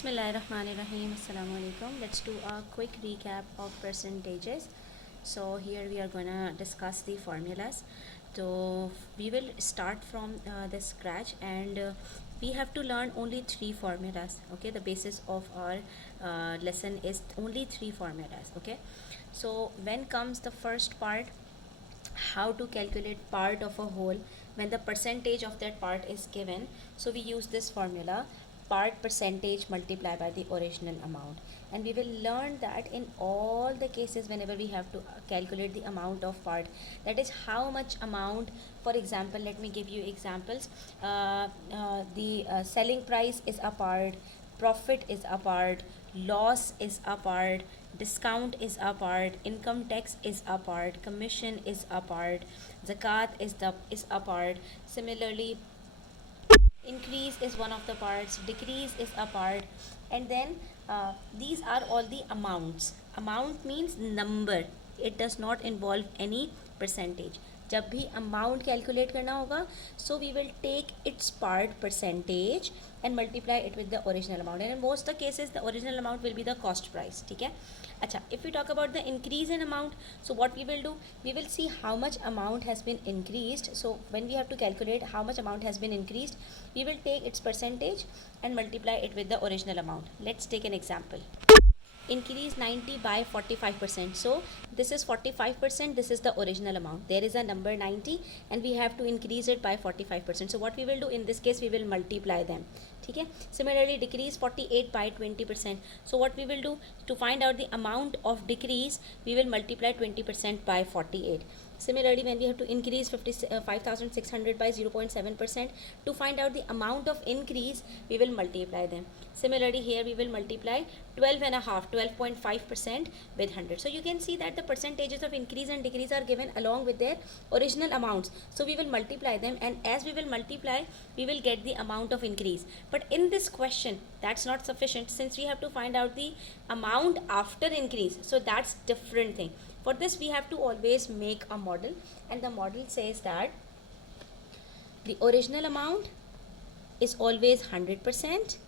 Bismillahirrahmanirrahim. Assalamu alaikum. Let's do a quick recap of percentages. So here we are gonna discuss the formulas. So we will start from the scratch, and we have to learn only three formulas. Okay, the basis of our lesson is only three formulas. Okay, so when comes the first part, how to calculate part of a whole when the percentage of that part is given. So we use this formula, part percentage multiply by the original amount, and we will learn that in all the cases whenever we have to calculate the amount of part, that is how much amount. For example, let me give you examples. The selling price is a part, profit is a part, loss is a part, discount is a part, income tax is a part, commission is a part, zakat is a part. Similarly, increase is one of the parts, decrease is a part, and then these are all the amounts. Amount means number, it does not involve any percentage. जब भी amount calculate करना होगा, so we will take its part percentage and multiply it with the original amount, and in most the cases the original amount will be the cost price. ठीक है. अच्छा, if we talk about the increase in amount, so what we will do, we will see how much amount has been increased. So when we have to calculate how much amount has been increased, we will take its percentage and multiply it with the original amount. Let's take an example. Increase 90 by 45%. So this is 45%, this is the original amount. There is a number 90 and we have to increase it by 45%. So what we will do in this case, we will multiply them. Okay. Similarly, decrease 48 by 20%. So what we will do, to find out the amount of decrease, we will multiply 20% by 48. Similarly, when we have to increase 5,600 by 0.7%, to find out the amount of increase, we will multiply them. Similarly, here we will multiply 12.5% with 100. So you can see that the percentages of increase and decrease are given along with their original amounts. So we will multiply them, and as we will multiply, we will get the amount of increase. But in this question, that's not sufficient, since we have to find out the amount after increase. So that's different thing. For this, we have to always make a model, and the model says that the original amount is always 100%.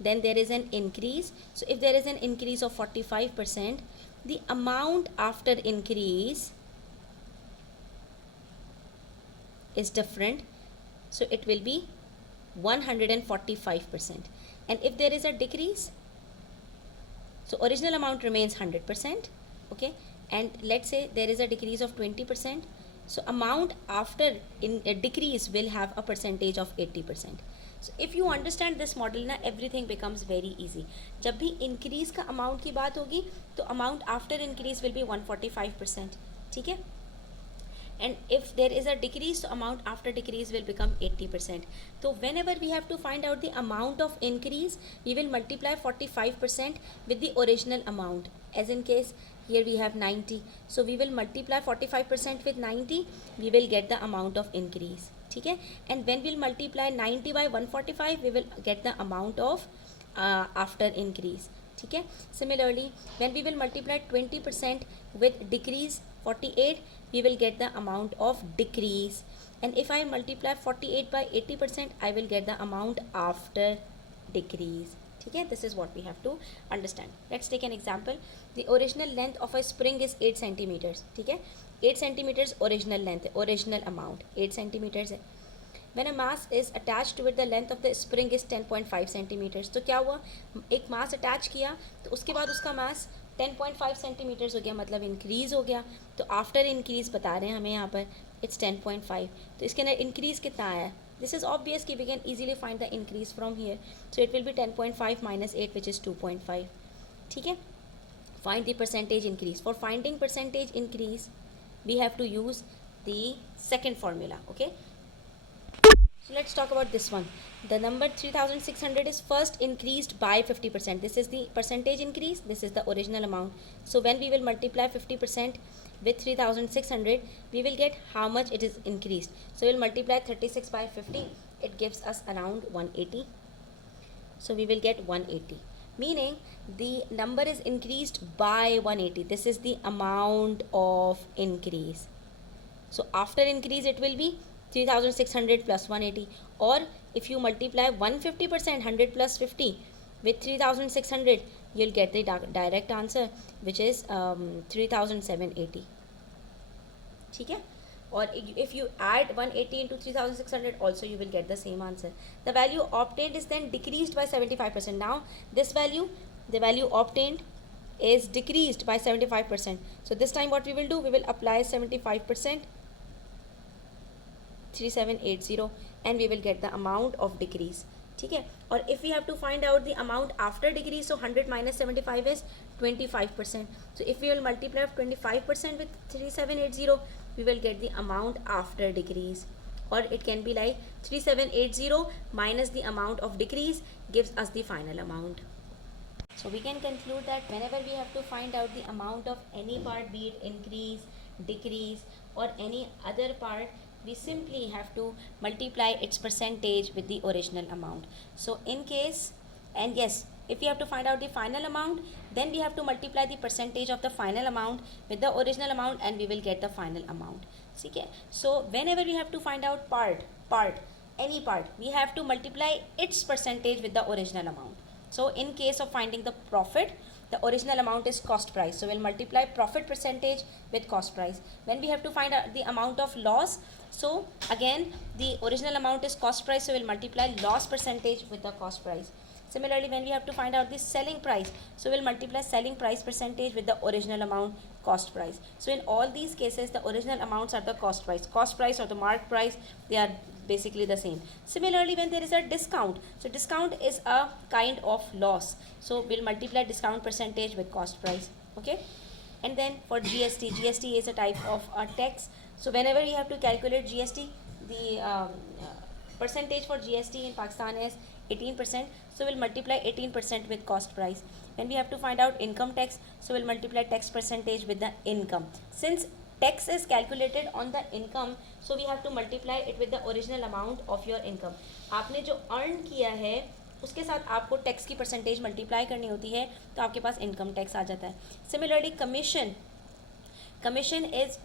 Then there is an increase. So if there is an increase of 45%, the amount after increase is different. So it will be 145%. And if there is a decrease, so original amount remains 100%. Okay. And let's say there is a decrease of 20%. So amount after in a decrease will have a percentage of 80%. So if you understand this model ना, everything becomes very easy. जब भी increase का amount की बात होगी, तो amount after increase will be 145%. ठीक है. And if there is a decrease, so amount after decrease will become 80%. So whenever we have to find out the amount of increase, we will multiply 45% with the original amount. As in case here we have 90, so we will multiply 45% with 90, we will get the amount of increase. Okay. And when we'll multiply 90 by 145, we will get the amount of after increase. Okay. Similarly, when we will multiply 20% with decrease 48, we will get the amount of decrease. And if I multiply 48 by 80%, I will get the amount after decrease. Okay, this is what we have to understand. Let's take an example. The original length of a spring is 8 centimeters. Okay, 8 centimeters original length, original amount 8 centimeters. When a mass is attached to it, the length of the spring is 10.5 centimeters. तो क्या हुआ, एक मास attach किया तो उसके बाद उसका मास 10.5 centimetres हो गया, मतलब इंक्रीज़ हो गया. तो आफ्टर इंक्रीज़ बता रहे हैं हमें यहाँ पर, इट्स 10.5. तो इसके अंदर इंक्रीज़ कितना आया. This is obvious कि we can easily find the increase from here. So it will be 10.5 minus 8, which is 2.5. ठीक है. Find the percentage increase. For finding percentage increase, we have to use the second formula. Okay. So let's talk about this one. The number 3600 is first increased by 50%. This is the percentage increase. This is the original amount. So when we will multiply 50% with 3600, we will get how much it is increased. So we'll multiply 36 by 50. It gives us around 180. So we will get 180. Meaning the number is increased by 180. This is the amount of increase. So after increase, it will be 3600 plus 180. Or if you multiply 150%, 100 plus 50, with 3600 you'll get the direct answer, which is 3780. ठीक है? Or if you add 180 into 3600 also you will get the same answer. The value obtained is then decreased by 75%. Now this value, the value obtained is decreased by 75%. So this time what we will do, we will apply 75%, 3780, and we will get the amount of decrease. ठीक है? और if we have to find out the amount after decrease, so 100 minus 75 is 25%. So if we will multiply 25% with 3780, we will get the amount after decrease. Or it can be like 3780 minus the amount of decrease gives us the final amount. So we can conclude that whenever we have to find out the amount of any part, be it increase, decrease, or any other part, we simply have to multiply its percentage with the original amount. So in case, and yes, if we have to find out the final amount, then we have to multiply the percentage of the final amount with the original amount, and we will get the final amount. Okay? So whenever we have to find out any part, we have to multiply its percentage with the original amount. So in case of finding the profit, the original amount is cost price. So we'll multiply profit percentage with cost price. When we have to find out the amount of loss, so again the original amount is cost price, so we'll multiply loss percentage with the cost price. Similarly, when we have to find out the selling price, so we'll multiply selling price percentage with the original amount cost price. So in all these cases, the original amounts are the cost price or the mark price, they are basically the same. Similarly, when there is a discount, so discount is a kind of loss, so we'll multiply discount percentage with cost price. Okay? And then for GST is a type of a tax. So whenever you have to calculate GST, the percentage for GST in Pakistan is 18%, so we'll multiply 18% with cost price. When we have to find out income tax, so we'll multiply tax percentage with the income. Since tax is calculated on the income, so we have to multiply it with the original amount of your income. आपने जो earn किया है उसके साथ आपको tax की percentage multiply करनी होती है, तो आपके पास इनकम टैक्स आ जाता है. Similarly commission is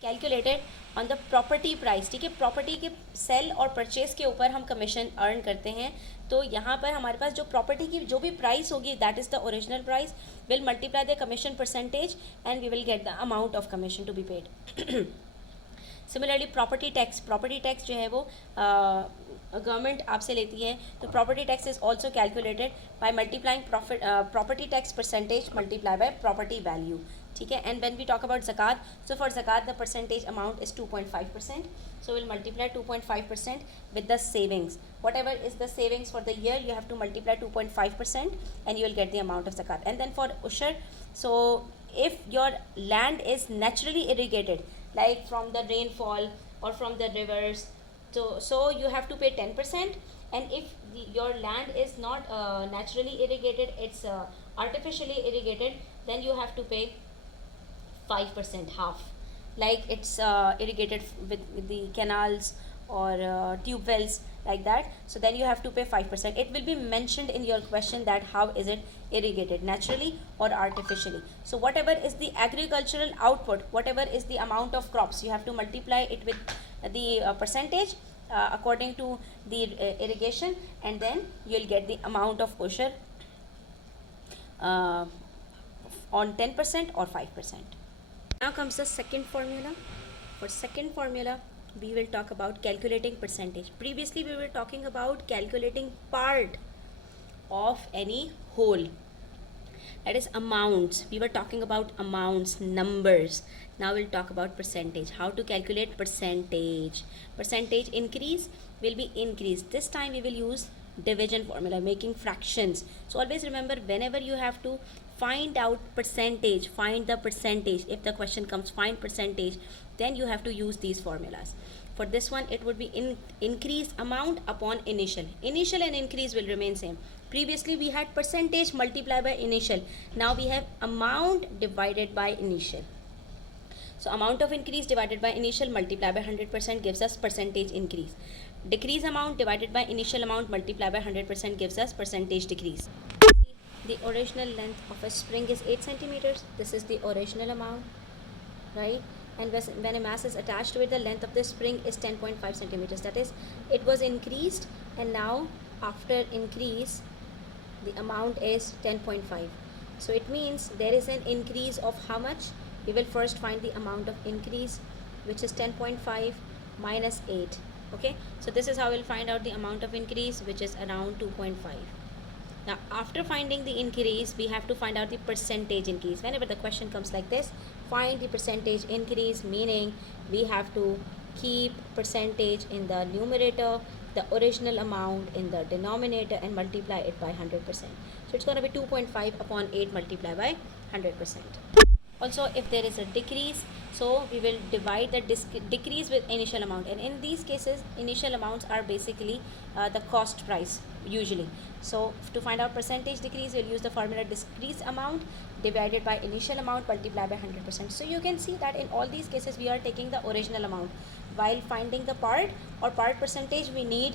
calculated on the property price. ठीक है? प्रॉपर्टी के सेल और परचेज के ऊपर हम कमीशन अर्न करते हैं. तो यहाँ पर हमारे पास जो प्रॉपर्टी की जो भी प्राइस होगी, that is the original price, will multiply the commission percentage and we will get the amount of commission to be paid. Similarly property tax जो है वो गवर्नमेंट आपसे लेती है, तो property tax is also calculated by multiplying property tax percentage multiply by property value. ठीक है? And when we talk about zakat, so for zakat the percentage amount is 2.5%, so we'll multiply 2.5% with the savings. Whatever is the savings for the year, you have to multiply 2.5% and you will get the amount of zakat. And then for ushur, so if your land is naturally irrigated, like from the rainfall or from the rivers, so you have to pay 10%. And if your land is not naturally irrigated, it's artificially irrigated, then you have to pay 5%, half, like it's irrigated with the canals or tube wells, like that. So then you have to pay 5%. It will be mentioned in your question that how is it irrigated, naturally or artificially. So whatever is the agricultural output, whatever is the amount of crops, you have to multiply it with the percentage according to the irrigation, and then you'll get the amount of ushur on 10% or 5%. Now comes the second formula. For second formula, we will talk about calculating percentage. Previously, we were talking about calculating part of any whole. That is amounts. We were talking about amounts, numbers. Now we'll talk about percentage. How to calculate percentage. Percentage increase will be increase. This time we will use division formula, making fractions. So always remember, whenever you have to find out percentage, find the percentage. If the question comes find percentage, then you have to use these formulas. For this one, it would be increase amount upon initial. Initial and increase will remain same. Previously we had percentage multiplied by initial. Now we have amount divided by initial. So amount of increase divided by initial multiplied by 100% gives us percentage increase. Decrease amount divided by initial amount multiplied by 100% gives us percentage decrease. The original length of a spring is 8 centimeters. This is the original amount, right? And when a mass is attached to it, the length of the spring is 10.5 centimeters. That is, it was increased and now after increase the amount is 10.5. So it means there is an increase of how much? We will first find the amount of increase, which is 10.5 minus 8. Okay, so this is how we'll find out the amount of increase, which is around 2.5. Now after finding the increase, we have to find out the percentage increase. Whenever the question comes like this, find the percentage increase, meaning we have to keep percentage in the numerator, the original amount in the denominator, and multiply it by 100%. So it's going to be 2.5 upon 8 multiplied by 100%. Also, if there is a decrease, so we will divide the decrease with initial amount, and in these cases initial amounts are basically the cost price usually. So to find out percentage decrease, we'll use the formula decrease amount divided by initial amount multiplied by 100%. So you can see that in all these cases we are taking the original amount. While finding the part or part percentage, we need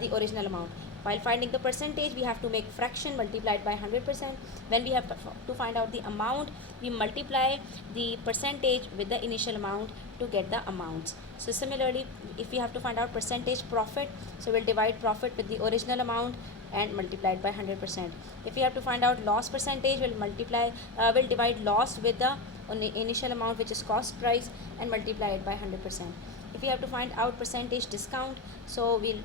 the original amount. While finding the percentage, we have to make fraction multiplied by 100%. When we have to find out the amount, we multiply the percentage with the initial amount to get the amounts. So similarly, if we have to find out percentage profit, so we'll divide profit with the original amount and multiply it by 100%. If we have to find out loss percentage, we'll divide loss with the initial amount, which is cost price, and multiply it by 100%. If we have to find out percentage discount, so we'll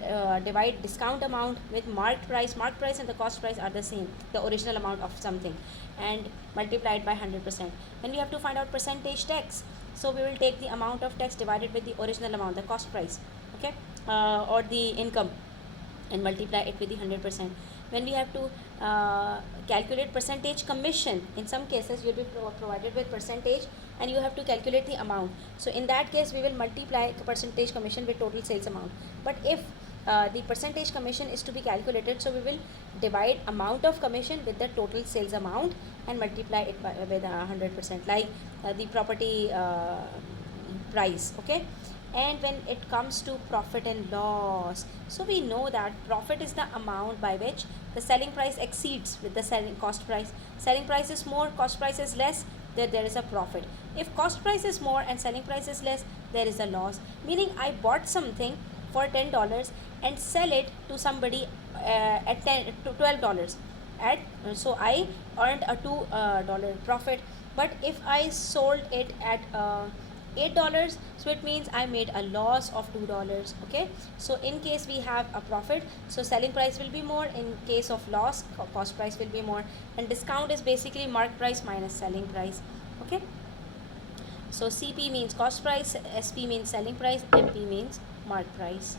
divide discount amount with marked price. Marked price and the cost price are the same, the original amount of something, and multiply it by 100%. Then we have to find out percentage tax, so we will take the amount of tax divided with the original amount, the cost price, okay, or the income, and multiply it with the 100%. When we have to calculate percentage commission, in some cases you'll be provided with percentage and you have to calculate the amount. So in that case, we will multiply percentage commission with total sales amount. But if the percentage commission is to be calculated, so we will divide amount of commission with the total sales amount and multiply it with 100%, like the property price, okay. And when it comes to profit and loss, so we know that profit is the amount by which the selling price exceeds with the selling cost price. Selling price is more, cost price is less, there is a profit. If cost price is more and selling price is less, there is a loss, meaning I bought something for $10 and sell it to somebody at $12 at, so I earned a $2 profit. But if I sold it at $8, so it means I made a loss of $2, okay. So in case we have a profit, so selling price will be more. In case of loss, cost price will be more. And discount is basically market price minus selling price, okay. So CP means cost price, SP means selling price, MP means market price.